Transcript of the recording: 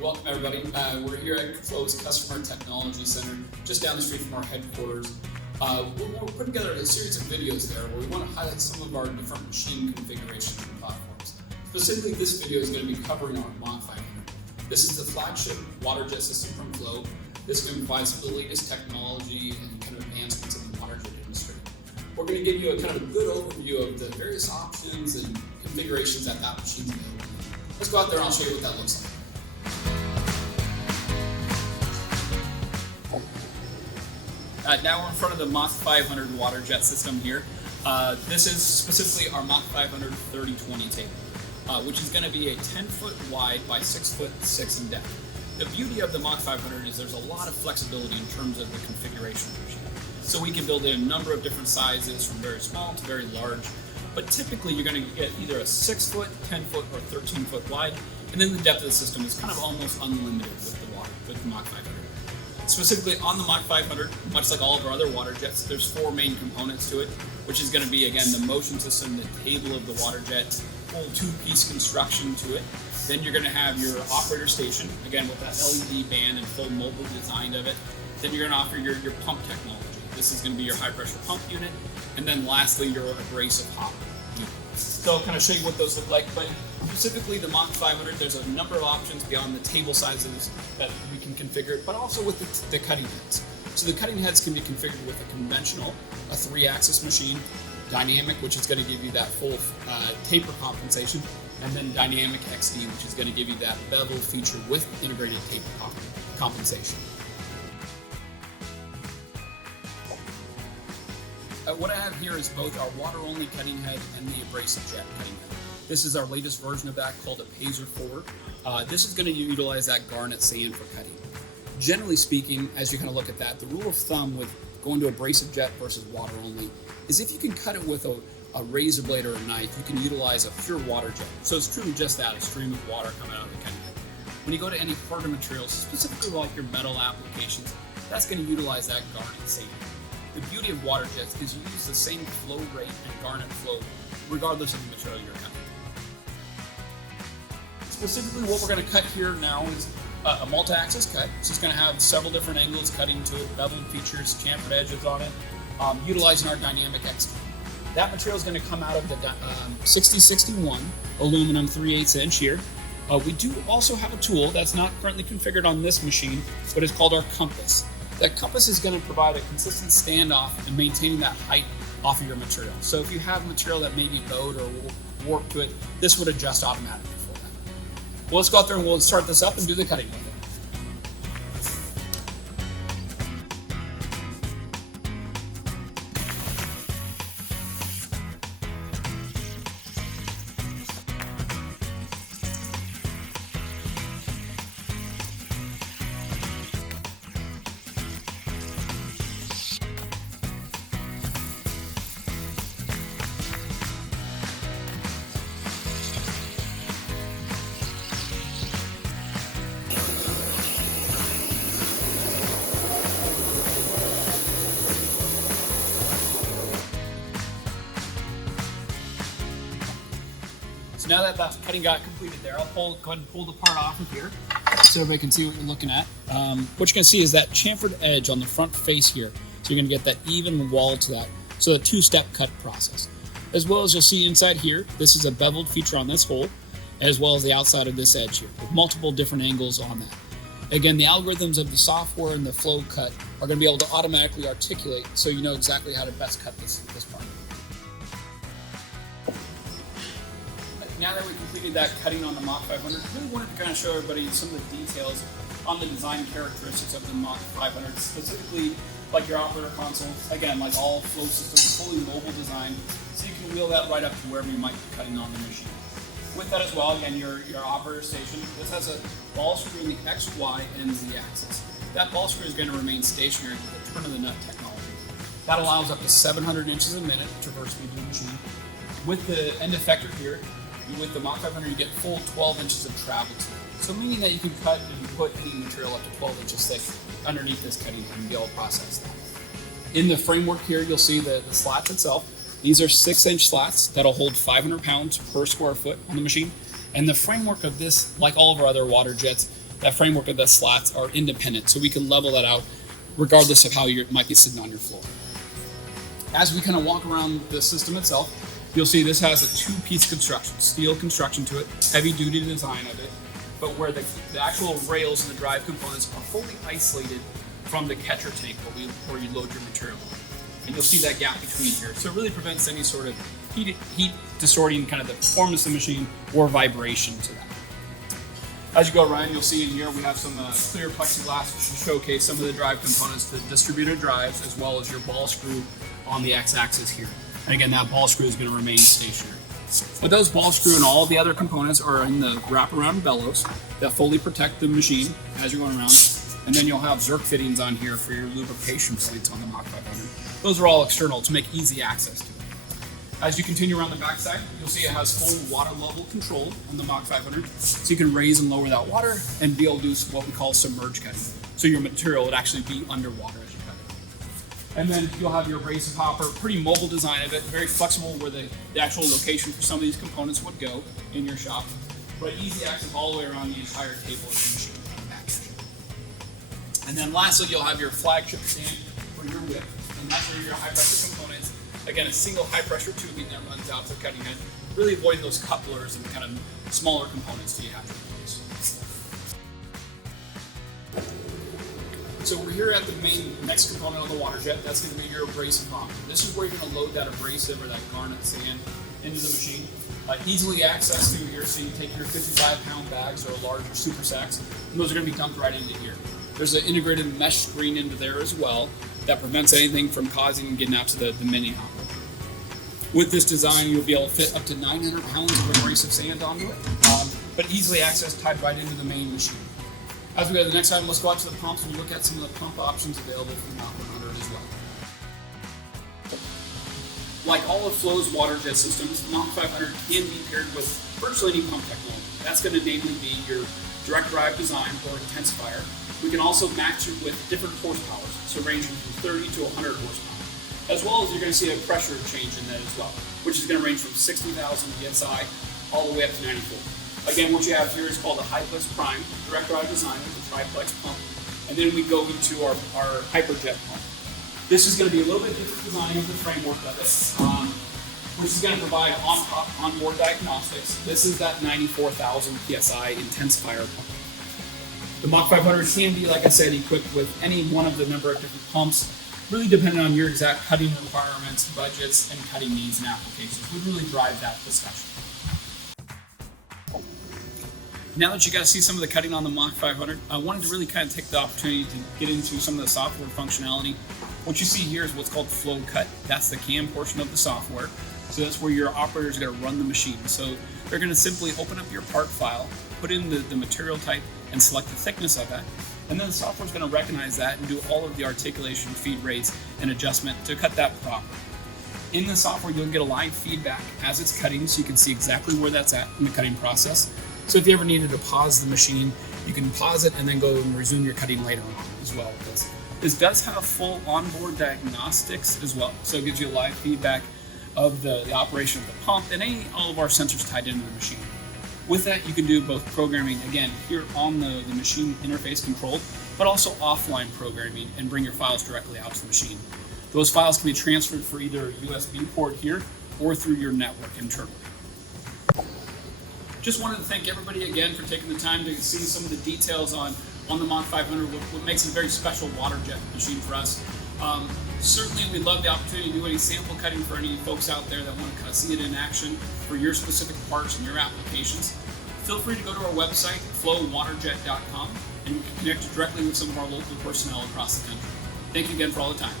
Welcome everybody. We're here at Flow's Customer Technology Center, just down the street from our headquarters. We're putting together a series of videos there where we want to highlight some of our different machine configurations and platforms. Specifically, this video is going to be covering our Mach 500. This is the flagship Waterjet system from Flow. This is going to provide some of the latest technology and kind of advancements in the Waterjet industry. We're going to give you a kind of a good overview of the various options and configurations that machine's available. Let's go out there and I'll show you what that looks like. Now we're in front of the Mach 500 Waterjet system here. This is specifically our Mach 500 3020 table, which is going to be a 10-foot wide by 6'6" in depth. The beauty of the Mach 500 is there's a lot of flexibility in terms of the configuration of the machine. So we can build in a number of different sizes from very small to very large, but typically you're going to get either a 6-foot, 10-foot, or 13-foot wide, and then the depth of the system is kind of almost unlimited with the Mach 500. Specifically on the Mach 500, much like all of our other water jets, there's four main components to it, which is going to be, again, the motion system, the table of the water jet, full two-piece construction to it. Then you're going to have your operator station, again, with that LED band and full mobile design of it. Then you're going to offer your pump technology. This is going to be your high-pressure pump unit. And then lastly, your abrasive hopper unit. So I'll kind of show you what those look like, but specifically the Mach 500, there's a number of options beyond the table sizes that we can configure, but also with the cutting heads. So the cutting heads can be configured with a conventional, a 3-axis machine, dynamic, which is going to give you that full taper compensation, and then dynamic XD, which is going to give you that bevel feature with integrated taper compensation. What I have here is both our water-only cutting head and the Abrasive jet cutting head. This is our latest version of that called a Pacer 4. This is going to utilize that garnet sand for cutting. Generally speaking, as you kind of look at that, the rule of thumb with going to Abrasive jet versus water-only is if you can cut it with a razor blade or a knife, you can utilize a pure water jet. So it's truly just that, a stream of water coming out of the cutting head. When you go to any harder materials, specifically like your metal applications, that's going to utilize that garnet sand. The beauty of water jets is you use the same flow rate and garnet flow regardless of the material you're cutting. Specifically what we're going to cut here now is a multi-axis cut. So it's going to have several different angles cutting to it, beveled features, chamfered edges on it, utilizing our dynamic XD. That material is going to come out of the 6061 aluminum 3/8 inch here. We do also have a tool that's not currently configured on this machine, but it's called our compass. That compass is going to provide a consistent standoff and maintaining that height off of your material. So if you have material that may be bowed or warped to it, this would adjust automatically for that. Well, let's go out there and we'll start this up and do the cutting with it. So now that that cutting got completed there, I'll go ahead and pull the part off of here so everybody can see what you're looking at. What you're going to see is that chamfered edge on the front face here. So you're going to get that even wall to that. So a two-step cut process. As well as you'll see inside here, this is a beveled feature on this hole, as well as the outside of this edge here, with multiple different angles on that. Again, the algorithms of the software and the flow cut are going to be able to automatically articulate so you know exactly how to best cut this part. Now that we completed that cutting on the Mach 500, I really wanted to kind of show everybody some of the details on the design characteristics of the Mach 500, specifically like your operator console. Again, like all flow systems, fully mobile design, so you can wheel that right up to wherever you might be cutting on the machine. With that as well, again, your operator station, this has a ball screw in the X, Y, and Z axis. That ball screw is going to remain stationary with the turn of the nut technology. That allows up to 700 inches a minute traverse speed of the machine. With the end effector here, with the Mach 500, you get full 12 inches of travel to it. So meaning that you can cut and put any material up to 12 inches thick underneath this cutting head and be able to process that. In the framework here, you'll see the slats itself. These are 6-inch slats that'll hold 500 pounds per square foot on the machine. And the framework of this, like all of our other water jets, that framework of the slats are independent, so we can level that out regardless of how you might be sitting on your floor. As we kind of walk around the system itself, you'll see this has a two-piece construction, steel construction to it, heavy-duty design of it, but where the actual rails and the drive components are fully isolated from the catcher tank where you load your material. And you'll see that gap between here. So it really prevents any sort of heat distorting kind of the performance of the machine or vibration to that. As you go around, you'll see in here we have some clear plexiglass to showcase some of the drive components, the distributed drives, as well as your ball screw on the x-axis here. And again, that ball screw is going to remain stationary. But those ball screw and all the other components are in the wraparound bellows that fully protect the machine as you're going around. And then you'll have Zerk fittings on here for your lubrication points on the Mach 500. Those are all external to make easy access to it. As you continue around the backside, you'll see it has full water level control on the Mach 500. So you can raise and lower that water and be able to do what we call submerge cutting. So your material would actually be underwater as you cut it. And then you'll have your abrasive hopper, pretty mobile design of it, very flexible where the actual location for some of these components would go in your shop. But easy access all the way around the entire table of the machine. And then lastly, you'll have your flagship stand for your whip. And that's where your high pressure components, again, a single high pressure tubing that runs out to the cutting head, really avoiding those couplers and kind of smaller components that you have to replace. So we're here at the next component of the Waterjet. That's going to be your abrasive hopper. This is where you're going to load that abrasive or that garnet sand into the machine. Easily accessed through here, so you take your 55-pound bags or larger super sacks, and those are going to be dumped right into here. There's an integrated mesh screen into there as well that prevents anything from causing and getting out to the mini hopper. With this design, you'll be able to fit up to 900 pounds of abrasive sand onto it, but easily accessed, tied right into the main machine. As we go to the next item, let's go out to the pumps and look at some of the pump options available from the Mach 100 as well. Like all of Flow's Waterjet systems, the Mach 500 can be paired with virtually any pump technology. That's going to namely be your direct drive design or intensifier. We can also match it with different horsepowers, so ranging from 30 to 100 horsepower. As well as you're going to see a pressure change in that as well, which is going to range from 60,000 PSI all the way up to 94. Again, what you have here is called a Hyplex Prime direct drive design with a triplex pump, and then we go into our Hyperjet pump. This is going to be a little bit different design of the framework of it, which is going to provide onboard diagnostics. This is that 94,000 PSI intensifier pump. The Mach 500 can be, like I said, equipped with any one of the number of different pumps, really depending on your exact cutting requirements, budgets, and cutting needs and applications. Would really drive that discussion. Now that you guys see some of the cutting on the Mach 500, I wanted to really kind of take the opportunity to get into some of the software functionality. What you see here is what's called Flow Cut. That's the CAM portion of the software. So that's where your operator is going to run the machine. So they're going to simply open up your part file, put in the material type, and select the thickness of that. And then the software is going to recognize that and do all of the articulation, feed rates, and adjustment to cut that properly. In the software, you'll get a live feedback as it's cutting, so you can see exactly where that's at in the cutting process. So if you ever needed to pause the machine, you can pause it and then go and resume your cutting later on as well. This does have full onboard diagnostics as well, so it gives you live feedback of the operation of the pump and all of our sensors tied into the machine. With that, you can do both programming, again, here on the machine interface control, but also offline programming and bring your files directly out to the machine. Those files can be transferred for either a USB port here or through your network internally. Just wanted to thank everybody again for taking the time to see some of the details on the Mach 500, what makes it a very special Waterjet machine for us. Certainly, we'd love the opportunity to do any sample cutting for any folks out there that want to kind of see it in action for your specific parts and your applications. Feel free to go to our website, flowwaterjet.com, and you can connect directly with some of our local personnel across the country. Thank you again for all the time.